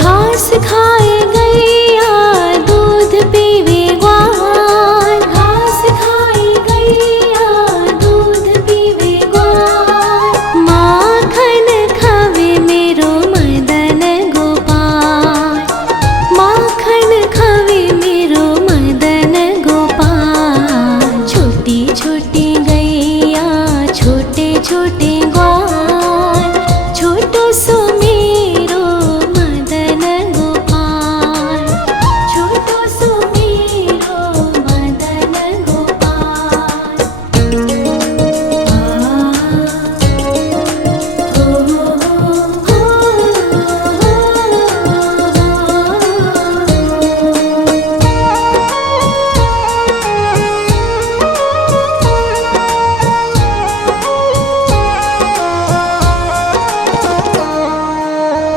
घास खाए गैया दूध पीवे ग्वाल, घास खाए गैया दूध पीवे ग्वाल। माखन खावे मेरो मदन गोपाल, माखन खावे मेरो मदन गोपाल। छोटी छोटी गैया छोटे छोटे ग्वाल, छोटो सो मेरो मदन गोपाल, छोटो सो मेरो मदन गोपाल।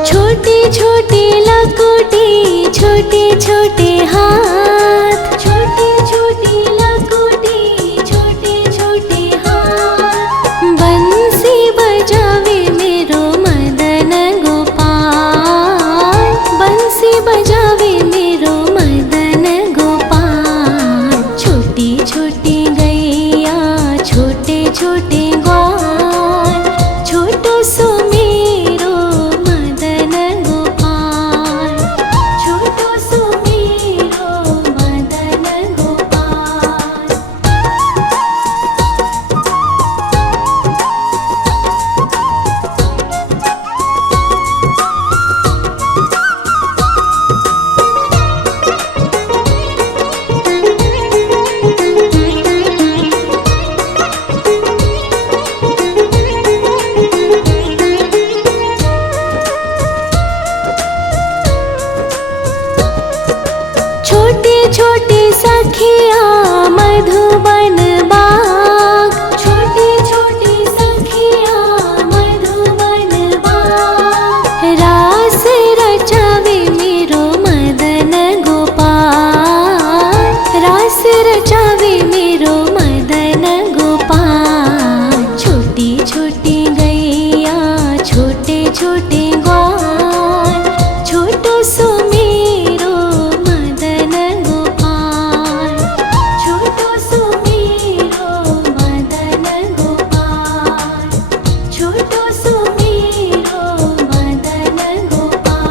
छोटी छोटी लकोटी छोटे छोटे हाथ, छोटी छोटी लकोटी छोटे छोटे हाथ। बंसी बजावे मेरो मदन गोपाल, बंसी बजावे मेरो मदन गोपाल। छोटी छोटी गैया छोटे छोटे ग्वाल, छोटो सो मेरो मदन गोपाल, छोटो सो मेरो मदन गोपाल। छोटे छोटे सखिया मधुबन बाग, छोटे छोटे सखिया मधुबन बाग। रास रचावे मेरो मदन गोपाल, रास रचावे मेरो मदन गोपाल। छोटी छोटी गैया छोटे छोटे ग्वाल, छोटो सो मेरो मदन गोपाल, छोटो सो मेरो मदन गोपाल, छोटो सो मेरो मदन गोपाल।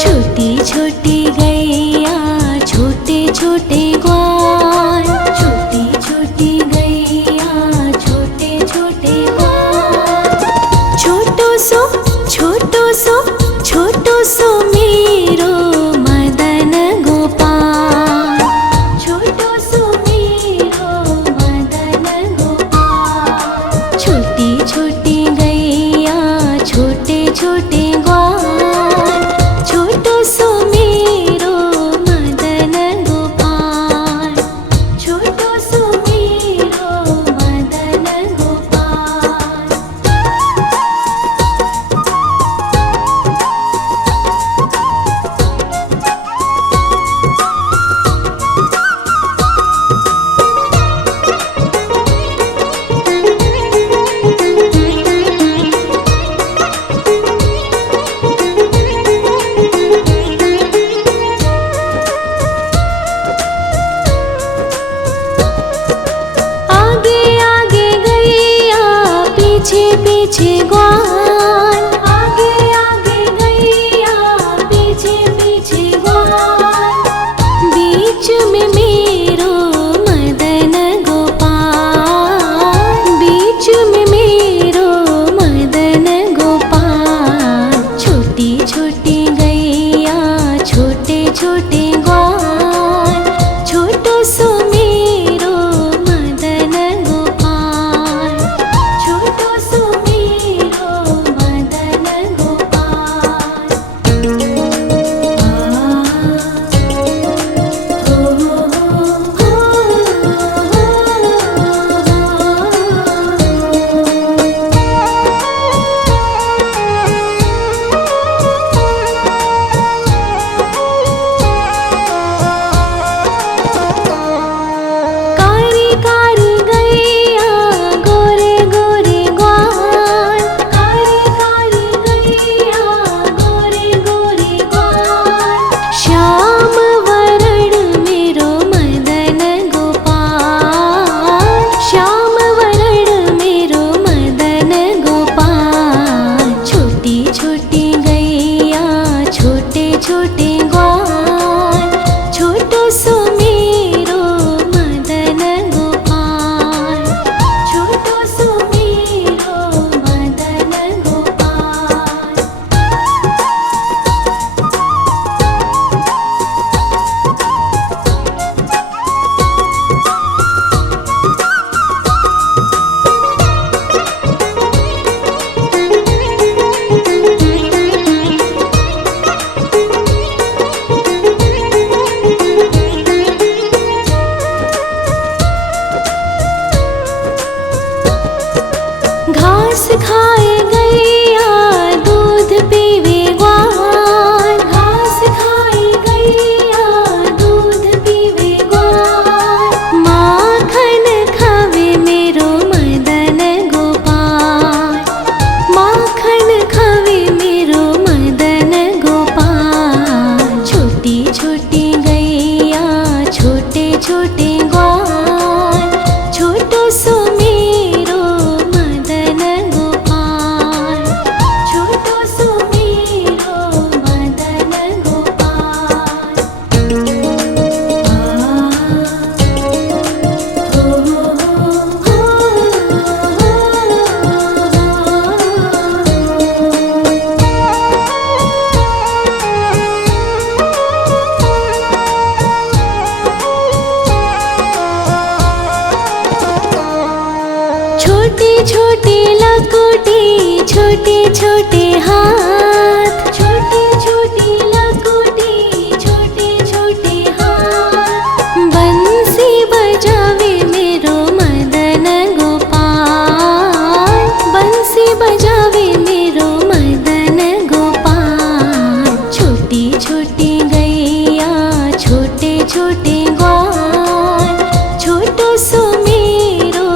छोटी छोटी गैया छोटे छोटे ग्वाल, छोटी छोटी गैया छोटे छोटे ग्वाल। छोटो सो छोटो सो छोटो सो मेरो मदन गोपाल, छोटो सो मेरो मदन गोपाल। छोटी छोटी गैया छोटे छोटे ग्वाल, छोटो सो मेरो मदन गोपाल, छोटो सो मेरो मदन गोपाल। आगे आगे गैया पीछे पीछे ग्वाल, आगे आगे गैया पीछे पीछे ग्वाल। बीच में मेरो मदन गोपाल, बीच में मेरो मदन गोपाल। छोटी छोटी गैया छोटे छोटे ग्वाल, छोटो सो मेरो मदन गोपाल, छोटो सो मेरो घास खाए गैया दूध पीवे ग्वाल, घास खाए गैया दूध पीवे ग्वाल, माखन खावे मेरो मदन गोपाल, माखन खावे मेरो मदन गोपाल। छोटी छोटी गैया छोटे छोटे ग्वाल, छोटो सो मेरो मदन गोपाल, छोटो सो मेरो मदन गोपाल। छोटे छोटे लकोटी छोटे छोटे हाथ, छोटे छोटे लकोटी छोटे छोटे हाथ, बंसी बजावे मेरो मदन गोपाल, बंसी बजावे मेरो मदन गोपाल। छोटी छोटी गैया छोटे छोटे ग्वाल, छोटो सो मेरो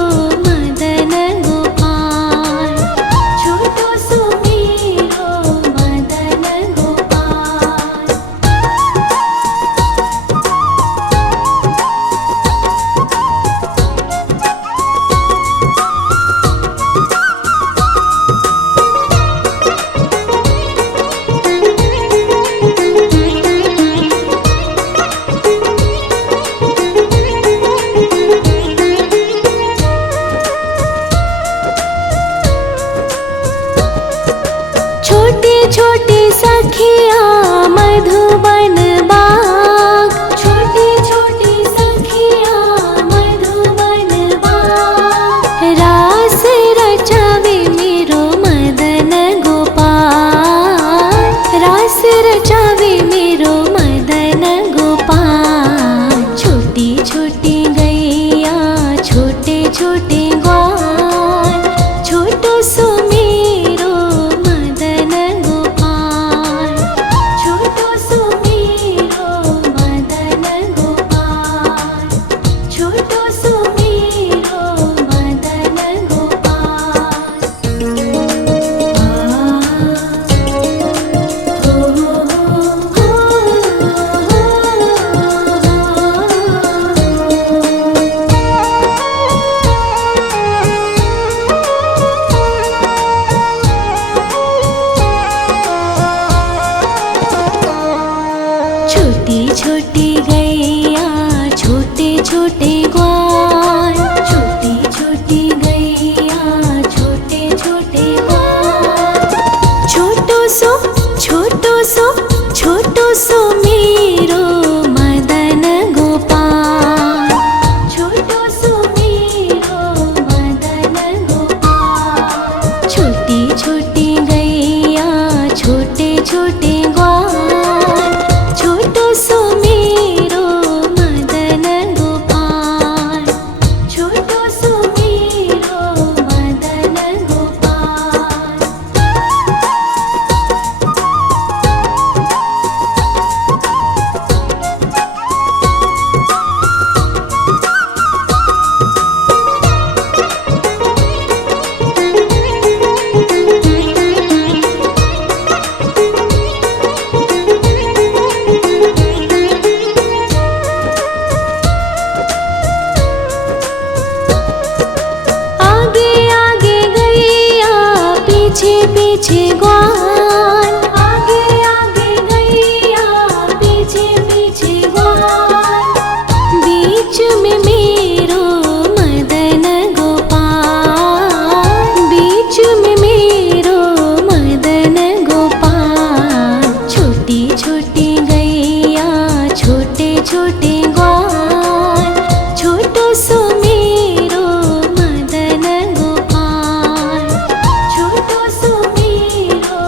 मदन गोपाल, छोटो सो मेरो मदन गोपाल। छोटे छोटे सखिया मधुबन बाग, छोटे छोटे सखिया मधुबन बाग, रास रचावे मेरो मदन गोपाल, रास रचावे मेरो मदन गोपाल। छोटी छोटी गैया छोटे छोटे ग्वाल, छोटो सो मेरो मदन गोपाल, छोटो सो मेरो मदन गोपाल, छोटो सो मेरो मदन गोपाल। छोटी छोटी गैया छोटे छोटे ग्वाल, छोटी छोटी गैया छोटे छोटे ग्वाल, छोटो सो छोटो सो छोटो सो मेरो मदन गोपाल, छोटो सो मेरो मदन गोपाल। छोटी छोटी गैया छोटे छोटे ग्वाल, छोटो सो मेरो मदन गोपाल, छोटो सो मेरो मदन गोपाल। आगे आगे गैया पीछे पीछे ग्वाल, आगे आगे गैया पीछे पीछे ग्वाल, बीच में मेरो मदन गोपाल, बीच में मेरो मदन गोपाल। छोटी छोटी गैया छोटे छोटे ग्वाल, छोटो सो मेरो मदन गोपाल, छोटो सो मेरो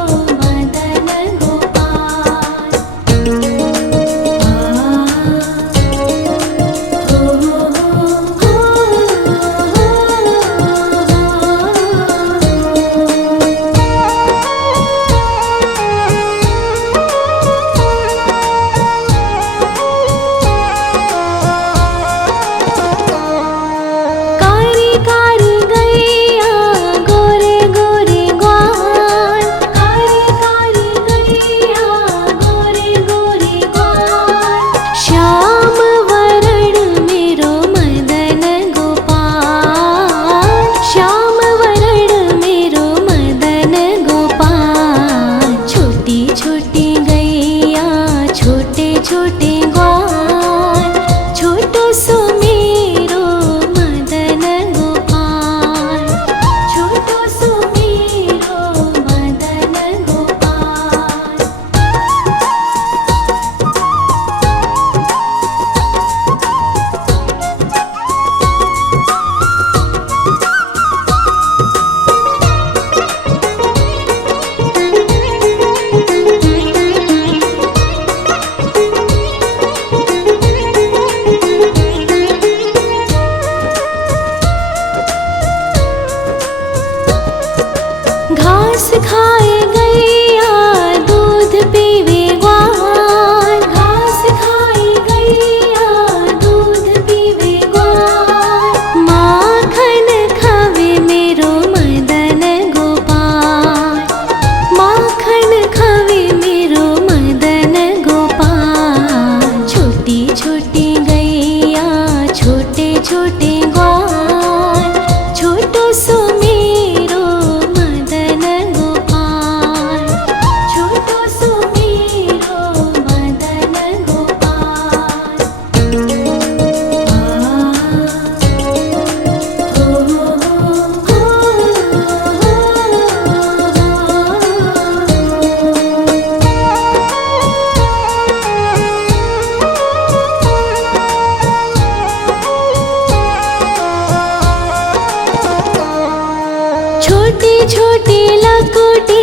छोटे छोटे लकोटे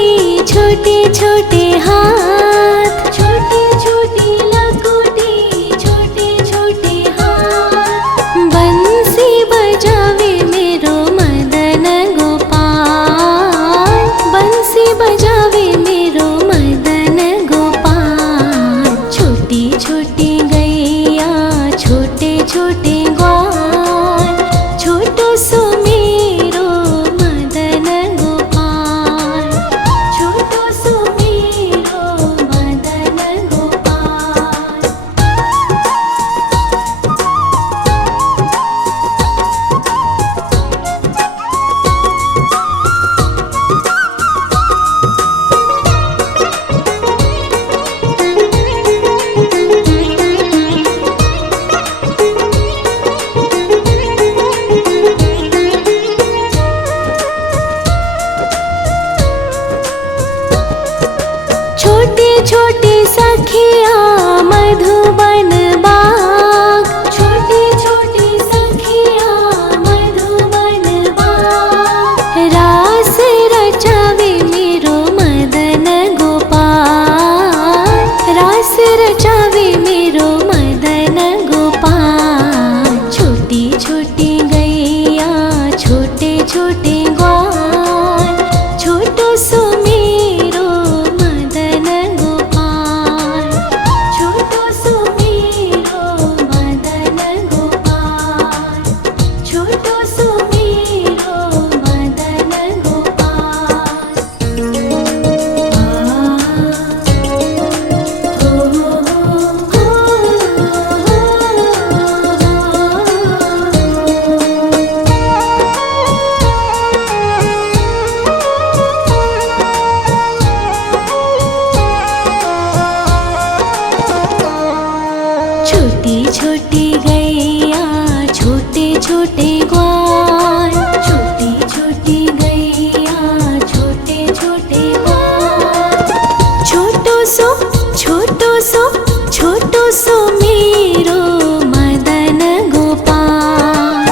छोटे छोटे हाथ, छोटे छोटे लकोटे छोटे छोटे हाथ। बंसी बजावे मेरो मदन गोपाल, बंसी बजावे मेरो मदन गोपाल। छोटी छोटी गैया छोटे छोटे ग्वाल, छोटो सो मेरो मदन गोपाल, छोटो सो मेरो मदन गोपाल। छोटे छोटे सखिया मधुबन बाग, छोटे छोटे सखिया मधुबन बाग। रास रचावे मेरो मदन गोपाल, रास रचावे मेरो मदन गोपाल। छोटी छोटी गैया छोटे छोटे ग्वाल, छोटो सो मेरो मदन गोपाल, छोटो सो मेरो मदन गोपाल, छोटो सो मेरो मदन गोपाल। छोटी छोटी गैया छोटे छोटे ग्वाल, छोटी छोटी गैया छोटे छोटे ग्वाल। छोटो सो छोटो सो छोटो सो मेरो मदन गोपाल,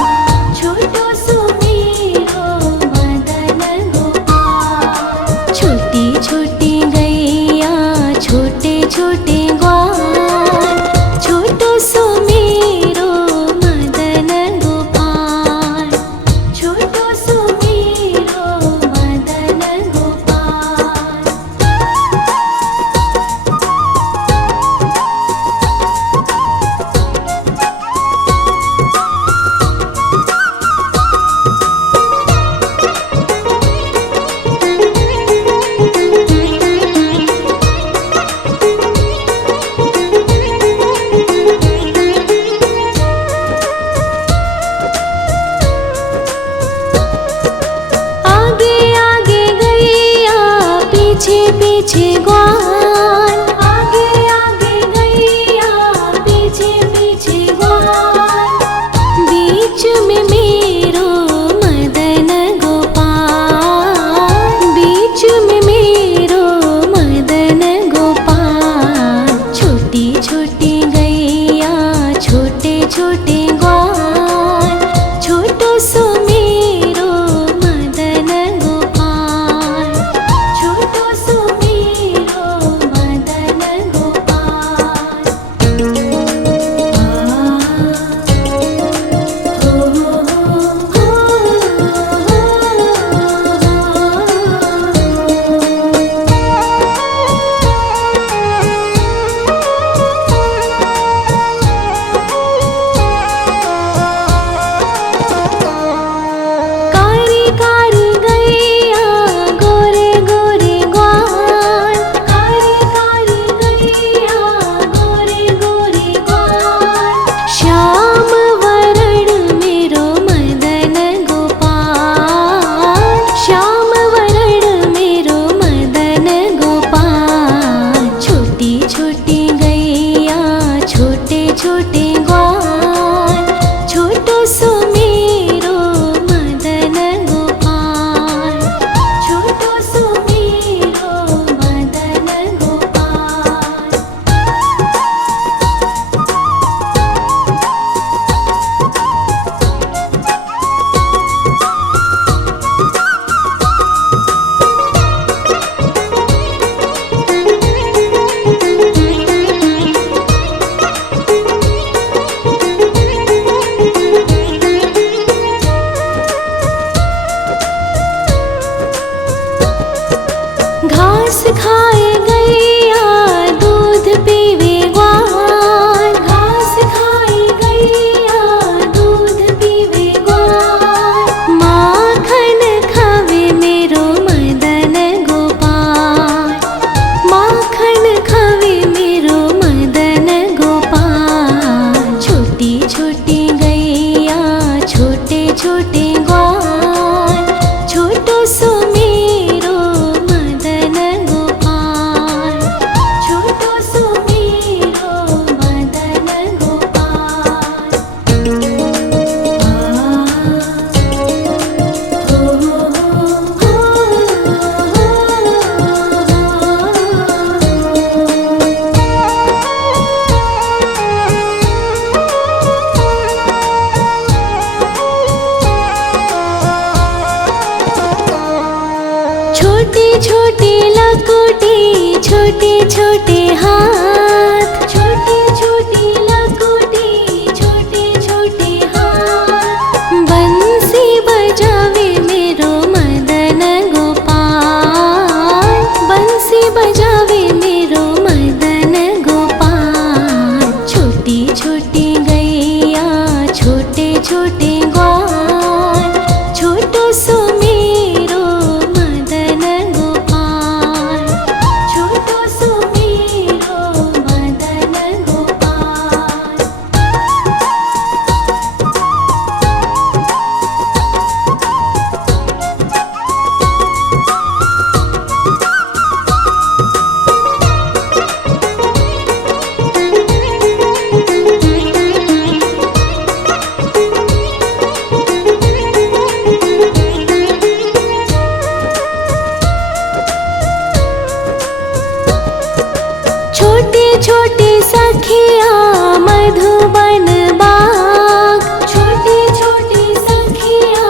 छोटो सो मेरो मदन गोपाल। छोटी छोटी गैया छोटे छोटे ग्वाल, छोटो सो मेरो मदन गोपाल, छोटो सो मेरो मदन गोपाल। आगे आगे गैया पीछे पीछे ग्वाल, आगे आगे गैया पीछे पीछे ग्वाल। बीच में मेरो मदन गोपाल, बीच में मेरो मदन गोपाल। छोटी छोटी गैया छोटे छोटे ग्वाल, छोटो सो मेरो मदन गोपाल, छोटो सो मेरो छोटी लकुटी छोटे छोटे हाथ, छोटी छोटी लकुटी छोटे छोटे हाथ। बंसी बजावे मेरो मदन गोपाल, बंसी बजावे मेरो मदन गोपाल। छोटी छोटी गैया छोटे छोटे ग्वाल, छोटो सो मेरो मदन गोपाल, छोटो सो मेरो मदन गोपाल। छोटी छोटी सखिया मधुबन बाग, छोटी छोटी सखिया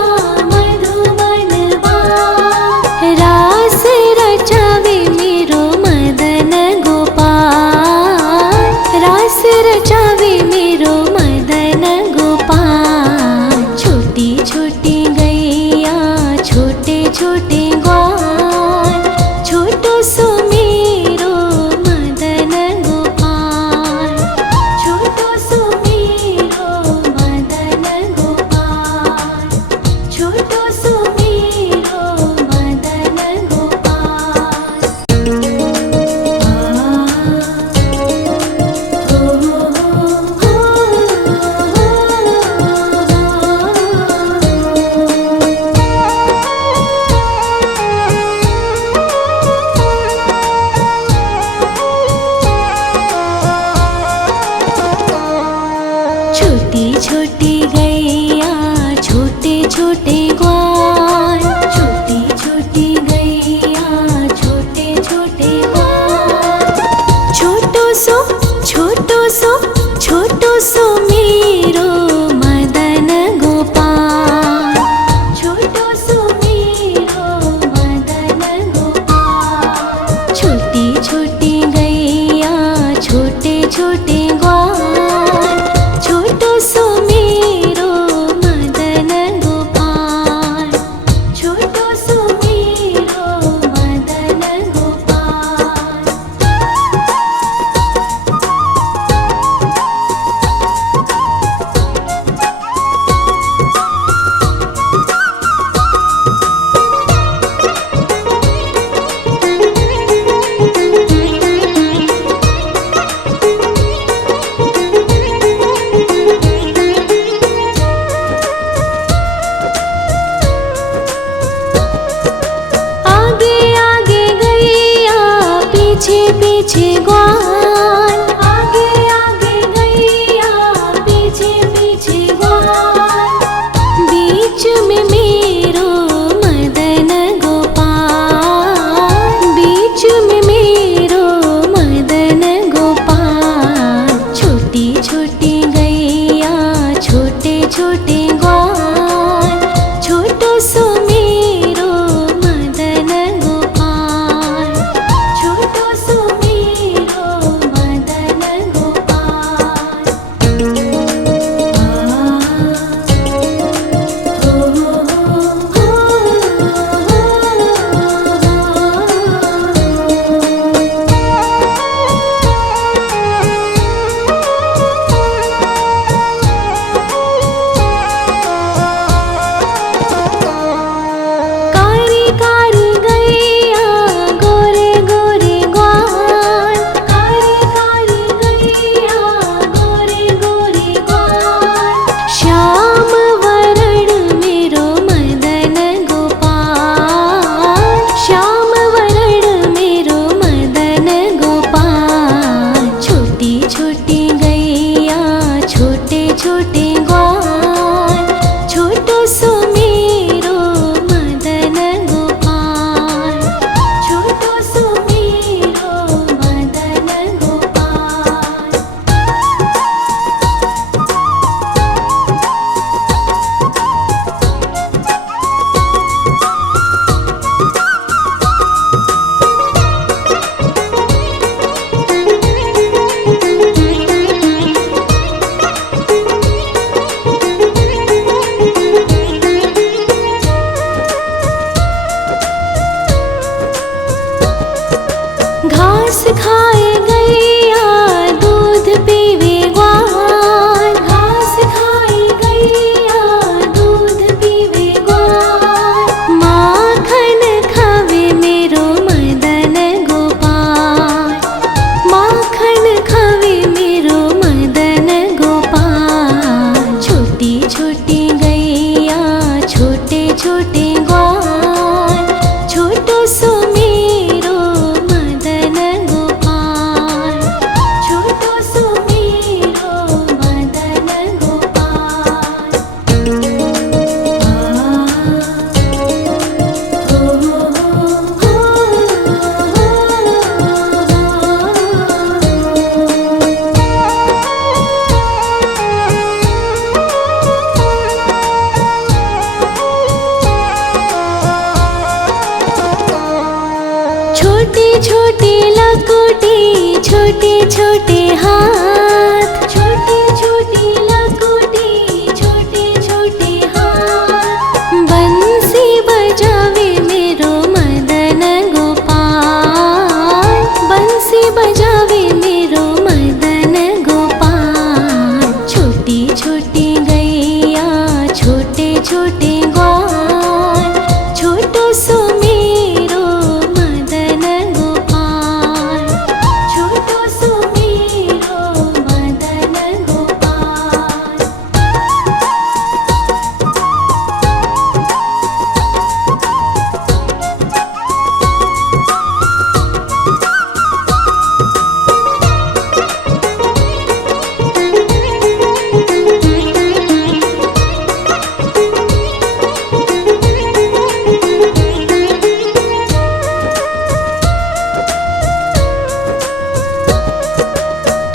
मधुबन बाग। रास रचावे मेरो मदन गोपाल, रास रचावे मेरो मदन गोपाल। छोटी छोटी गैया छोटे छोटे ग्वाल, छोटो सो मेरो मदन गोपाल, छोटो सो मेरो मदन गोपाल, छोटो सो मेरो मदन गोपाल। छोटी छोटी गैया छोटे छोटे ग्वाल, छोटी छोटी गैया छोटे छोटे ग्वाल। छोटो सो छोटो सो छोटो सो मेरो मदन गोपाल, छोटो सो मेरो मदन गोपाल। छोटी छोटी गैया छोटे छोटे ग्वाल, छोटो सो मेरो मदन गोपाल, छोटो सो मेरो मदन गोपाल। आगे आगे गैया पीछे पीछे ग्वाल, आगे आगे गैया पीछे पीछे ग्वाल। बीच में मेरो मदन गोपाल, बीच में मेरो मदन गोपाल। छोटी छोटी गैया छोटे छोटे ग्वाल, छोटो सो मेरो मदन गोपाल, छोटो सो मेरो खाए गैया दूध पीवे ग्वाल, घास खाए गैया दूध पीवे ग्वाल, माखन खावे मेरो मदन गोपाल, माखन खावे मेरो मदन गोपाल। छोटी छोटी गैया छोटे छोटे ग्वाल, छोटो सो मेरो मदन गोपाल, छोटो सो मेरो मदन गोपाल। छोटी छोटी लकुटी छोटे छोटे हाथ, छोटी छोटी लकुटी छोटे छोटे हाथ, बंसी बजावे मेरो मदन गोपाल, बंसी बजावे मेरो मदन गोपाल। छोटी छोटी गैया छोटे छोटे ग्वाल, छोटो सो मेरो मदन गोपाल, छोटो सो मेरो मदन गोपाल।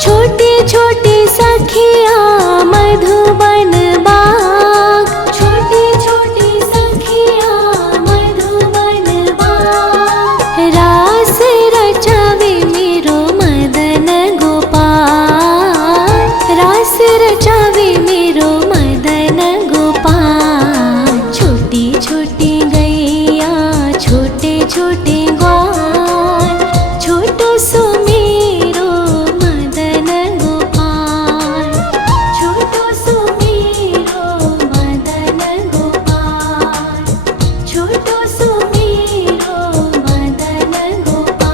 छोटे छोटे सखिया मधुबन बाग, छोटे छोटे सखिया मधुबन बाग, रास रचावे मेरो मदन गोपाल, रास रचावे मेरो मदन गोपाल। छोटी छोटी गैया छोटे छोटे ग्वाल, छोटो सो मेरो मदन गोपाल, छोटो सो मेरो मदन गोपाल, छोटो सो मेरो मदन गोपाल।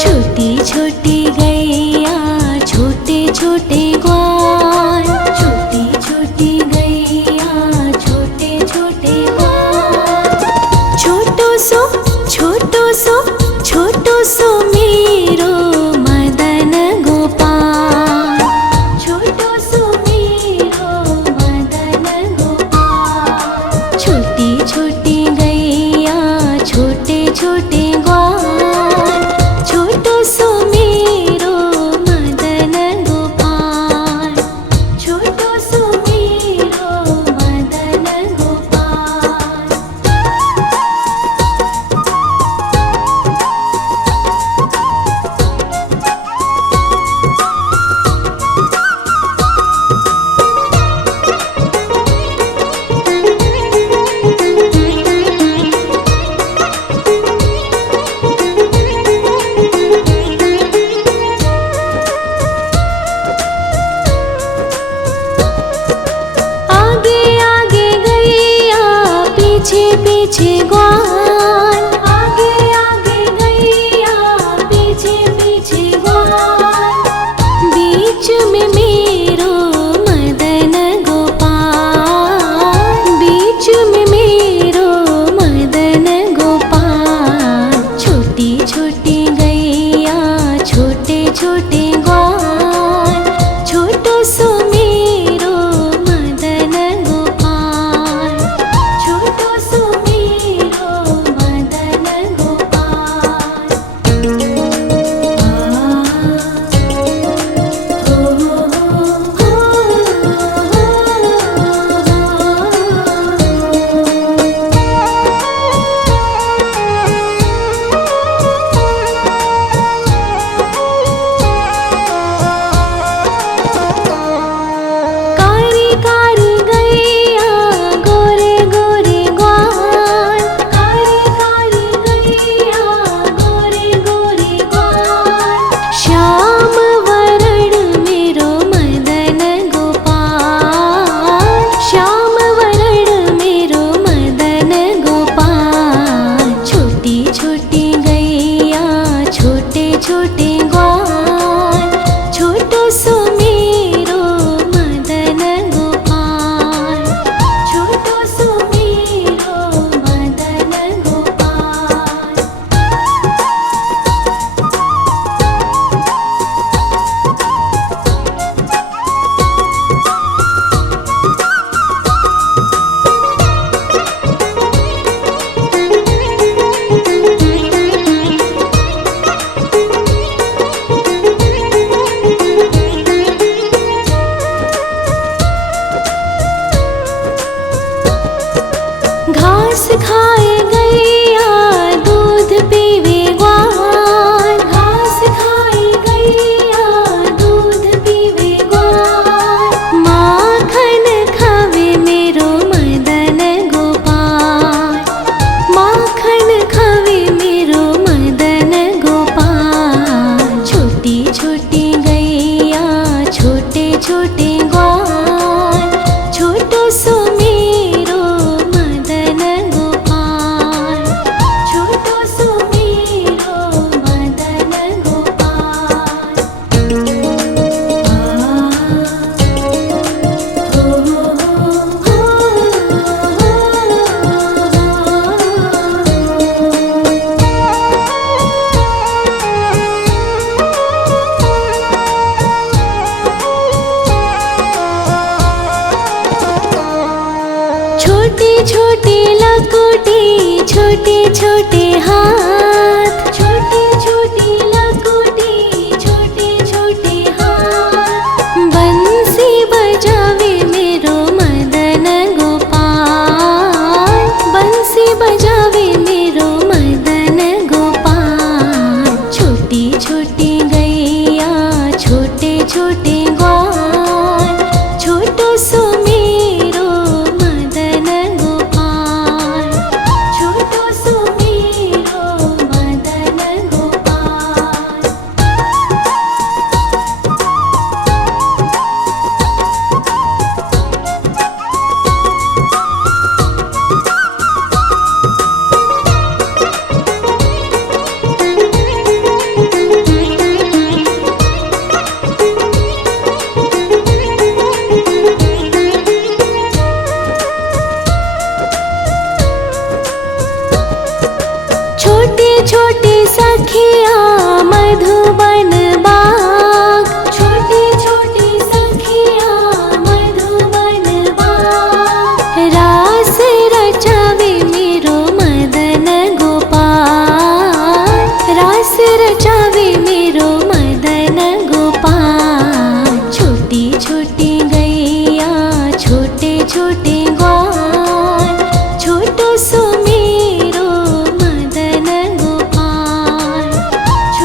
छोटी छोटी गैया छोटे छोटे ग्वाल, छोटी छोटी गैया छोटे छोटे ग्वाल, छोटो सो छोटो सो मेरो मदन गोपाल, छोटो सो मेरो मदन गोपाल। छोटी छोटी गैया छोटे छोटे ग्वाल, छोटो सो मेरो मदन गोपाल, छोटो सो मेरो मदन गोपाल। आगे आगे गैया पीछे पीछे ग्वाल, आगे आगे गैया पीछे पीछे ग्वाल, बीच में मेरो मदन गोपाल, बीच में मेरो मदन गोपाल। छोटी छोटी गैया छोटे छोटे ग्वाल, छोटो सो मेरो मदन गोपाल, छोटो सो मेरो छोटे लकोटे छोटे छोटे हाथ